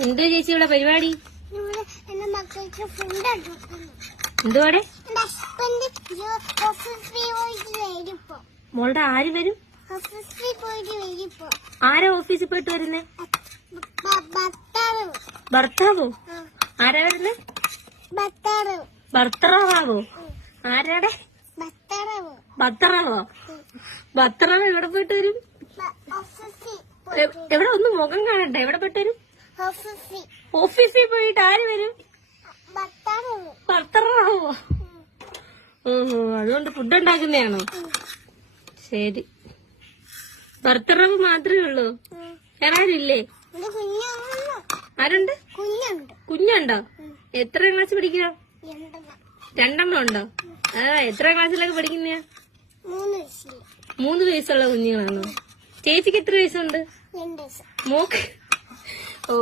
എന്തോ ചേച്ചി ഇവിടെ പരിപാടി? എന്റെ മക്കൾക്ക് ഫുഡ് എന്തുവാടെ? ഓഫീസിൽ മോളുടെ ആര് വരും? പോയിട്ട് വരിപ്പോ. ആരാ ഓഫീസിൽ പോയിട്ട് വരുന്നേ? ഭർത്താവ്. ഭർത്താവോ? ആരാ വരുന്നേ? ഭർത്താവ്. ഭർത്താവോ? ആരാടെ? ഭർത്താവ്. ഭർത്താവോ? ഭർത്താവ് എവിടെ പോയിട്ട് വരും? എവിടെ ഒന്ന് മുഖം കാണട്ടെ. എവിടെ പോയിട്ട് വരും? ഓഫീസിൽ പോയിട്ട് ആര് വരും? ഭർത്താവോ? ഓഹോ, അതുകൊണ്ട് ഫുഡ് ഉണ്ടാക്കുന്നതാണോ? ശരി. ഭർത്താവ് മാത്രമേ ഉള്ളൂ? വേറെ ആരില്ലേ? ആരുണ്ട്? കുഞ്ഞുണ്ടോ? എത്ര ക്ലാസ് പഠിക്കുക? 2 ഉണ്ടോ? എത്ര ക്ലാസ്സിലൊക്കെ പഠിക്കുന്ന? 3 വയസ്സുള്ള കുഞ്ഞുങ്ങളാണോ? ചേച്ചിക്ക് എത്ര വയസ്സുണ്ട്? മോക്ക്? ഓ.